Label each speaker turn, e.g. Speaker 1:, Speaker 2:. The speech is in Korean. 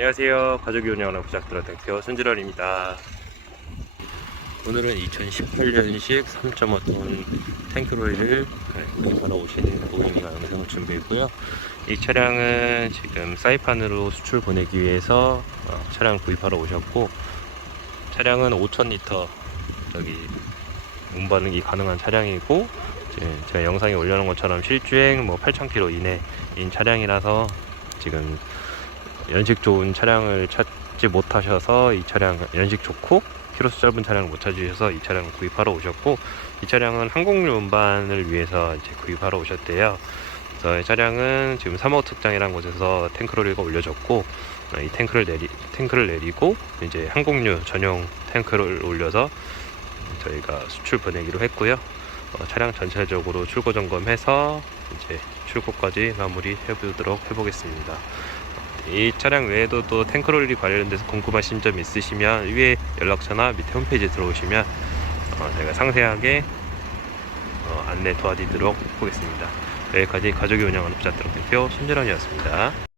Speaker 1: 안녕하세요. 가족이 운영하는 부작들어 대표 손지럴입니다. 오늘은 2018년식 3.5톤 탱크로이를 구입하러 오신 고객님과 영상을 준비했고요. 이 차량은 지금 사이판으로 수출 보내기 위해서 어, 차량 구입하러 오셨고 차량은 5,000리터 여기 운반이 가능한 차량이고 제가 영상에 올려놓은 것처럼 실주행 뭐 8,000km 이내인 차량이라서 지금 연식 좋은 차량을 찾지 못하셔서 이 차량 연식 좋고 키로수 짧은 차량을 못 찾으셔서 이 차량을 구입하러 오셨고 이 차량은 항공유 운반을 위해서 이제 구입하러 오셨대요. 그래서 이 차량은 지금 3호 특장이라는 곳에서 탱크로리가 올려졌고 어, 이 탱크를 내리 탱크를 내리고 이제 항공유 전용 탱크를 올려서 저희가 수출 보내기로 했고요. 어, 차량 전체적으로 출고 점검해서 이제 출고까지 마무리 해보도록 해보겠습니다. 이 차량 외에도 또 탱크롤리 관련돼서 궁금하신 점 있으시면 위에 연락처나 밑에 홈페이지 들어오시면 어, 제가 상세하게 어, 안내 도와드리도록 하겠습니다. 여기까지 가족이 운영하는 부자 트럭 대표 신재란이었습니다.